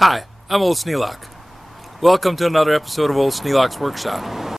Hi, I'm Old Sneelock. Welcome to another episode of Old Sneelock's Workshop.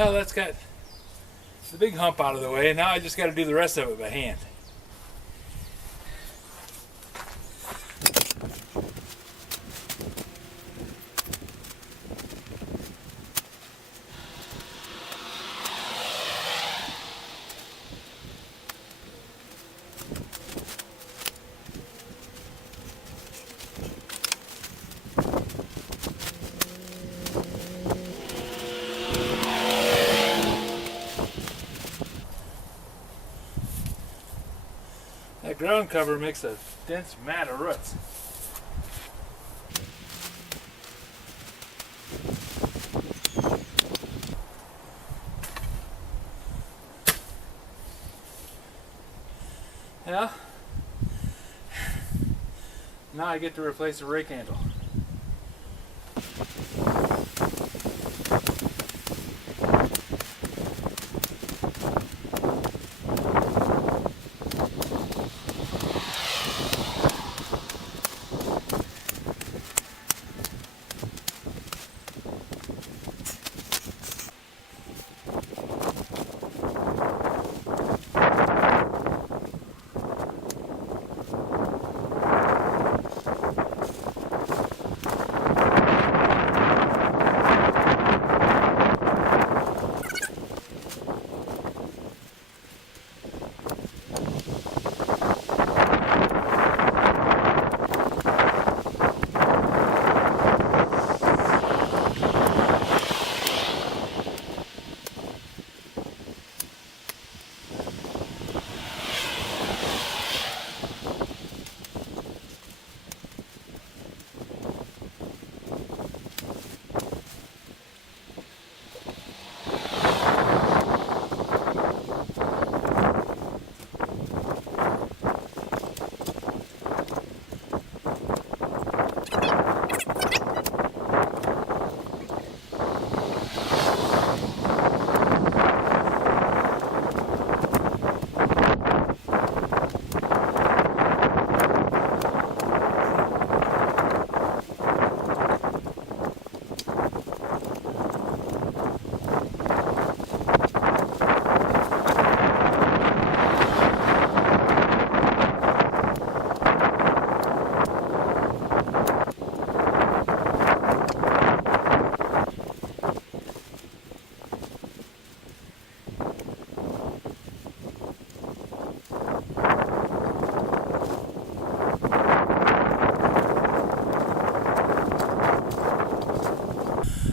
Well, that's got the big hump out of the way, and now I just got to do the rest of it by hand. That ground cover makes a dense mat of roots. Yeah. Now I get to replace the rake handle.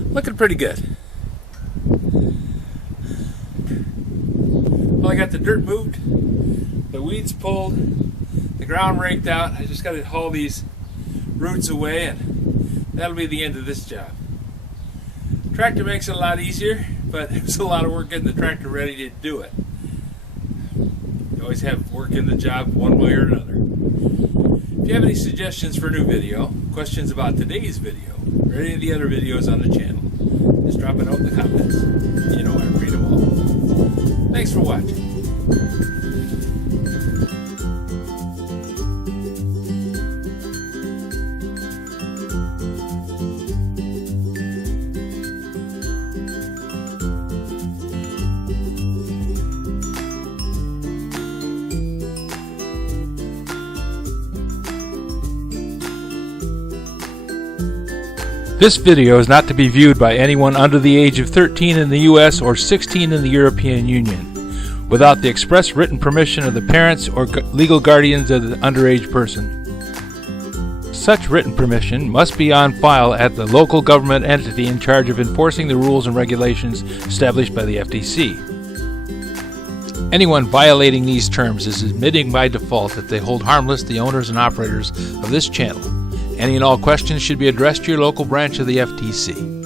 Looking pretty good. Well, I got the dirt moved, the weeds pulled, the ground raked out. I just got to haul these roots away, and that'll be the end of this job. Tractor makes it a lot easier, but it was a lot of work getting the tractor ready to do it. You always have work in the job one way or another. If you have any suggestions for a new video, questions about today's video, or any of the other videos on the channel, just drop it out in the comments. You know I read them all. Thanks for watching. This video is not to be viewed by anyone under the age of 13 in the U.S. or 16 in the European Union, without the express written permission of the parents or legal guardians of the underage person. Such written permission must be on file at the local government entity in charge of enforcing the rules and regulations established by the FTC. Anyone violating these terms is admitting by default that they hold harmless the owners and operators of this channel. Any and all questions should be addressed to your local branch of the FTC.